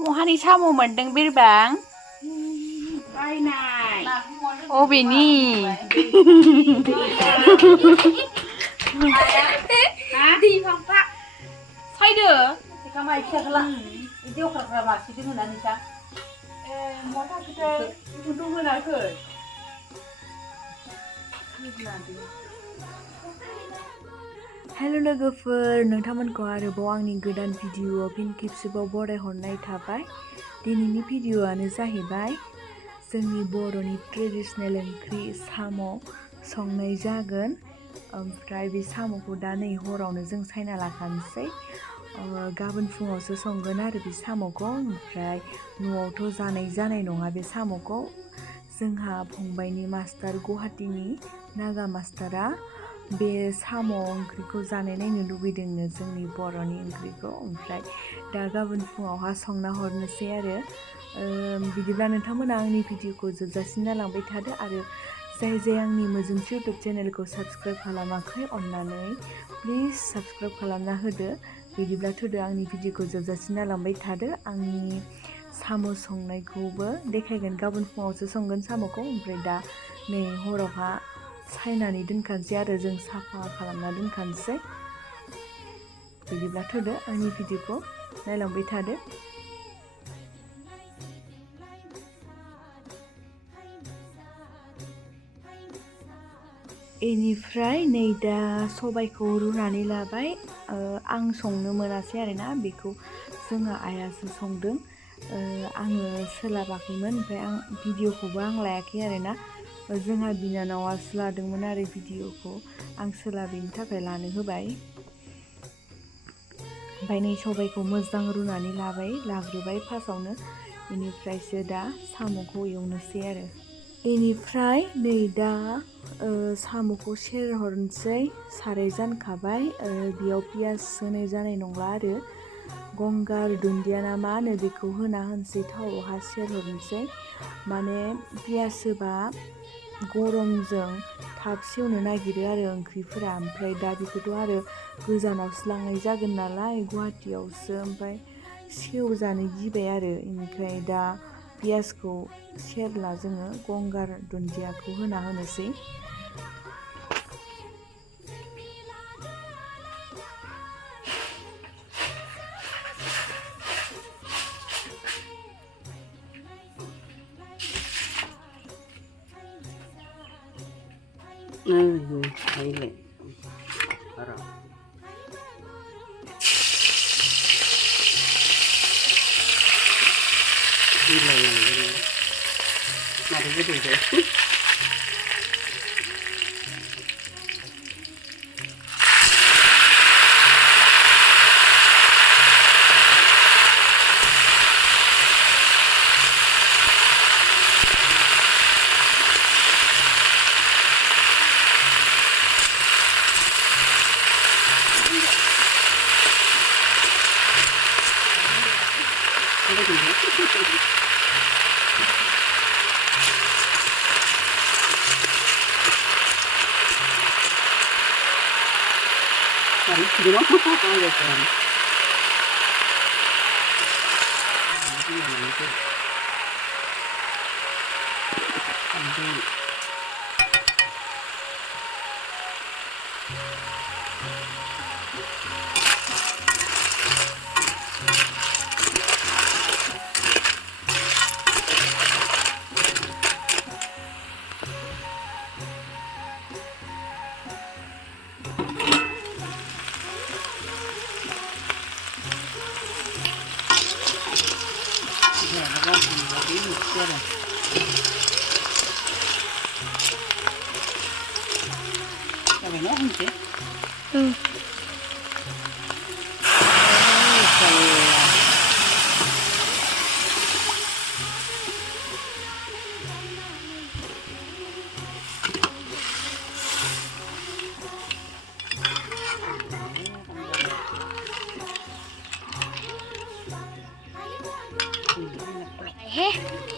महानि साम' मोनदों बिरबां बायनाय अबेनि दै फांफा सायदो खामाय फिसाखौला बिदि अख्राख्रा मासेजों होनानै सा मथाखौथ' बेखौथ' मोनाखै हेलो लोगोफोर नोंथांमोनखौ आरोबाव आंनि गोदान भिडिअ फिन खेबसेबाव बरायहरनाय थाबाय। दिनैनि भिडिअआनो जाहैबाय जोंनि बर'नि ट्रेडिशनेल ओंख्रि साम' संनाय जागोन। ओमफ्राय बे साम'खौ दा नै हरावनो जों सायना लाखानोसै। गाबोन फुङावसो संगोन आरो बे साम'खौ। ओमफ्राय न'आवथ' जानाय नङा बे साम'खौ। जोंहा फंबायनि मास्टार गुवाहाटीनि नागा मास्टारा बे साम' ओंख्रिखौ जानाय नायनो लुगैदोंनो जोंनि बर'नि ओंख्रिखौ। ओमफ्राय दा गाबोन फुङावहा संना हरनोसै आरो। बिदिब्ला नोंथांमोना आंनि भिडिअखौ जोबजासिम नायलांबाय थादो आरो जाय आंनि मोजोंथि इउटुब चेनेलखौ साबस्क्राइब खालामाखै अन्नानै प्लिज साबस्क्राइब खालामना होदो। बिदिब्ला थोदो आंनि भिडिअखौ जोबजासिम नायलांबाय थादो। आंनि साम' संनायखौबो देखायगोन। गाबोन फुङावसो संगोन साम'खौ। ओमफ्राय दा नै हरावहा सायनानै दोनखानोसै आरो जों साफा खालामना दोनखानोसै। बिदिब्ला थोदो आंनि भिडिअखौ नायलांबाय थादो। बेनिफ्राय नै दा सबायखौ रुनानै लाबाय। आं संनो मोनासै आरोना, बेखौ जोंहा आइयासो संदों। आङो सोलाबाखैमोन। ओमफ्राय आं भिडिअखौबो आं लायाखै आरोना, जोंहा बिनानावासो लादोंमोन आरो भिडिअखौ। आं सोलाबैनि थाखाय लानो होबाय। ओमफ्राय नै सबायखौ मोजां रुनानै लाग्रोबाय फार्स्टआवनो। बेनिफ्रायसो दा साम'खौ एवनोसै आरो। बेनिफ्राय नै दा साम'खौ सेरहरनोसै। साराय जानखाबाय। बेयाव पियास होनाय जानाय नंला आरो गंगार दुन्दिया ना मा होनो बेखौ होना होनोसै। थावआवहा सेरहरनोसै। माने पियास होबा गरमजों थाब सेवनो नागिरो आरो ओंख्रिफोरा। ओमफ्राय दा बेखौथ' आरो गोजानावसो लांनाय जागोन नालाय, गुवाहाटीयावसो। ओमफ्राय सेवजानो गिबाय आरो। बेनिफ्राय दा पियासखौ सेरला जोङो गंगार दुन्दियाखौ होना होनोसै।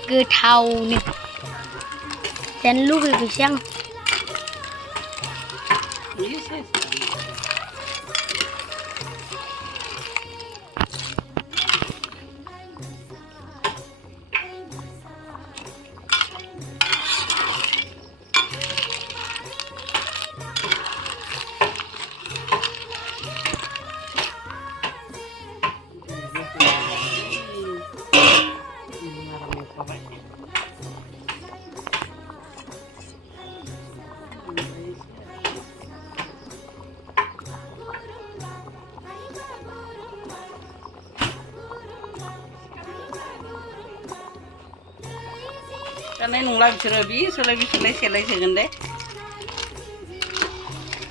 गोथावनो जानो लुबैबायसो आं। जानाय नंला बिसोरो बि सोलाय सोगोन दे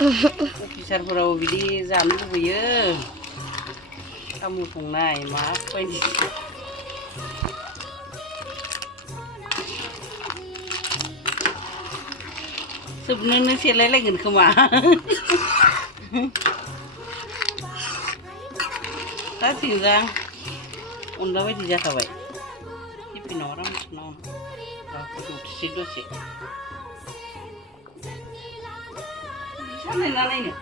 अफिसारफोराव बिदि जानो लुबैयो साम' संनाय माबायदि सोबनोनो सेलायलायगोन खोमा दा थिंजां अनला बायदि जाखाबाय टिफिनाव आराम सुनांगौ दसे सानायना नायनो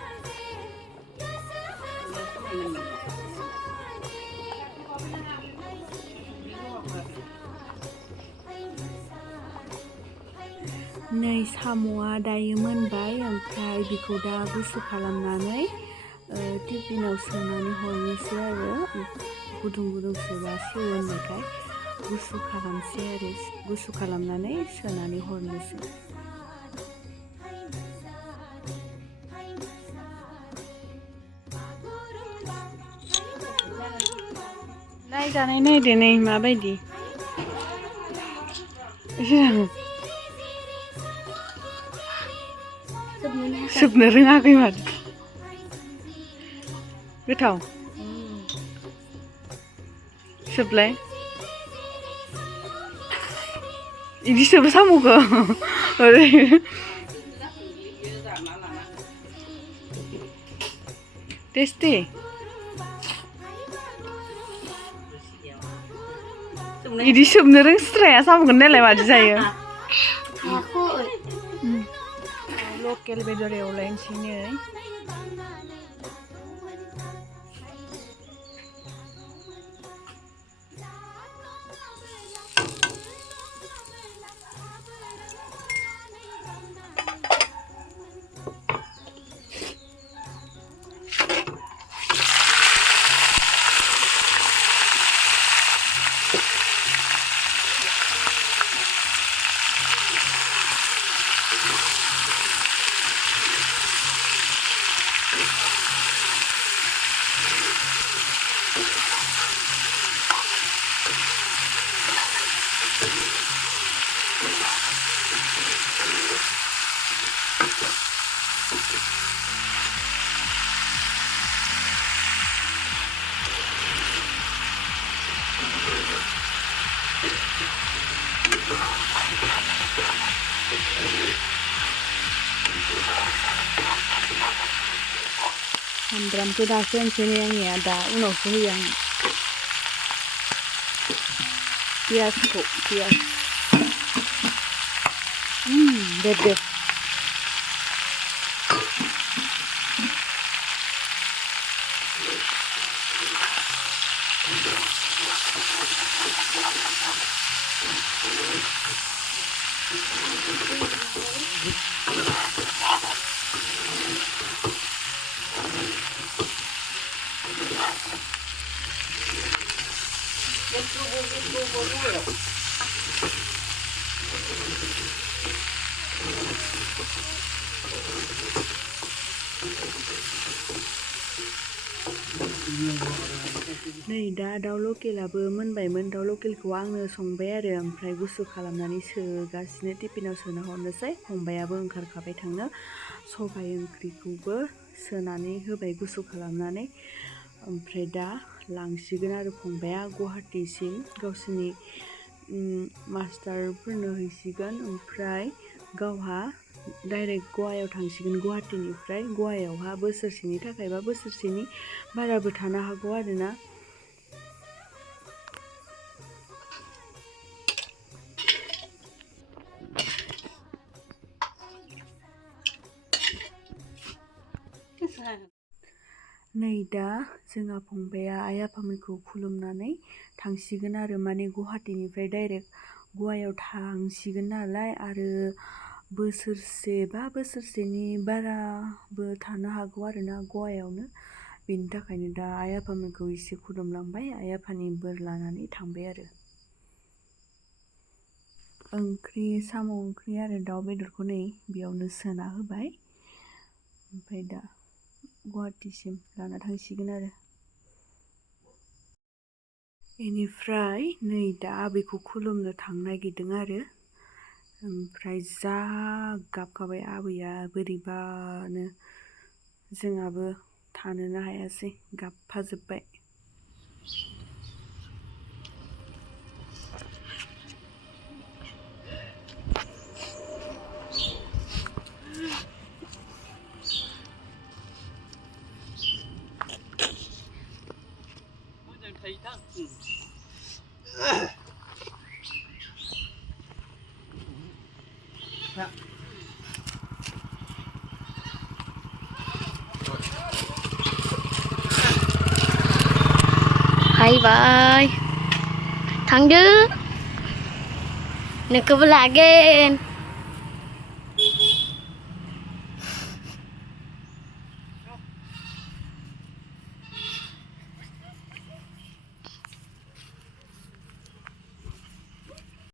नै साम'आ दायो मोनबाय ओमफ्राय बेखौ दा गुसु खालामनानै टिफिनाव सोनानै हरनोसै आरो गुदुं गुदुं सोबा सेवो होननायखाय गुसु खालामसै आरो गुसु खालामनानै सोनानै हरनोसै नायजानाय नायदो नै माबायदि सोबनो रोङाखै माथो गोथाव सोबलाय इदि सोबो साम'खौ टेस्टि इदि सोबनो रोंस्राया साम'खौ नायलाय मादि जायो लकेल बेदर एवलायनोसै नै सामब्रामखौ दासो होनसै नै आंनिया दा उनावसो होयो आं पियासखौ दे नै दा दाउ लकेलाबो मोनबायमोन दाउ लकेलखौ आंनो संबाय आरो ओमफ्राय गुसु खालामनानै सोगासिनो टिफिनाव सोना हरनोसै फंबायाबो ओंखारखाबाय थांनो सबाइ ओंख्रिखौबो सोनानै होबाय गुसु खालामनानै ओमफ्राय दा लांसिगोन आरो फंबाया गुवाहाटीसिम गावसोरनि मास्टारफोरनो हैसिगोन ओमफ्राय गावहा डाइरेक्ट गवायाव थांसिगोन गुवाहाटीनिफ्राय गवायावहा बोसोरसेनि थाखाय बा बोसोरसेनि बाराबो थानो हागौ आरोना नै दा जोंहा फंबाया आइ आफामोनखौ खुलुमनानै थांसिगोन आरो माने गुवाहाटीनिफ्राय डाइरेक्ट गवायाव थांसिगोन नालाय आरो बोसोरसे बा बोसोरसेनि बाराबो थानो हागौ आरोना गवायावनो। बेनि थाखायनो दा आइ आफामोनखौ एसे खुलुमलांबाय, आइ आफानि बोर लानानै थांबाय आरो। ओंख्रि साम' ओंख्रि आरो दाउ बेदरखौ नै बेयावनो सोना होबाय, ओमफ्राय दा गुवाहाटीसिम लाना थांसिगोन आरो। बेनिफ्राय नै दा आबैखौ खुलुमनो थांनो नागिरदों आरो, ओमफ्राय जा गाबखाबाय आबैया बोरैबानो, जोंहाबो थानोनो हायासै गाबफाजोब्बाय। Bye. Thằng Dư. Nè cứ lại again.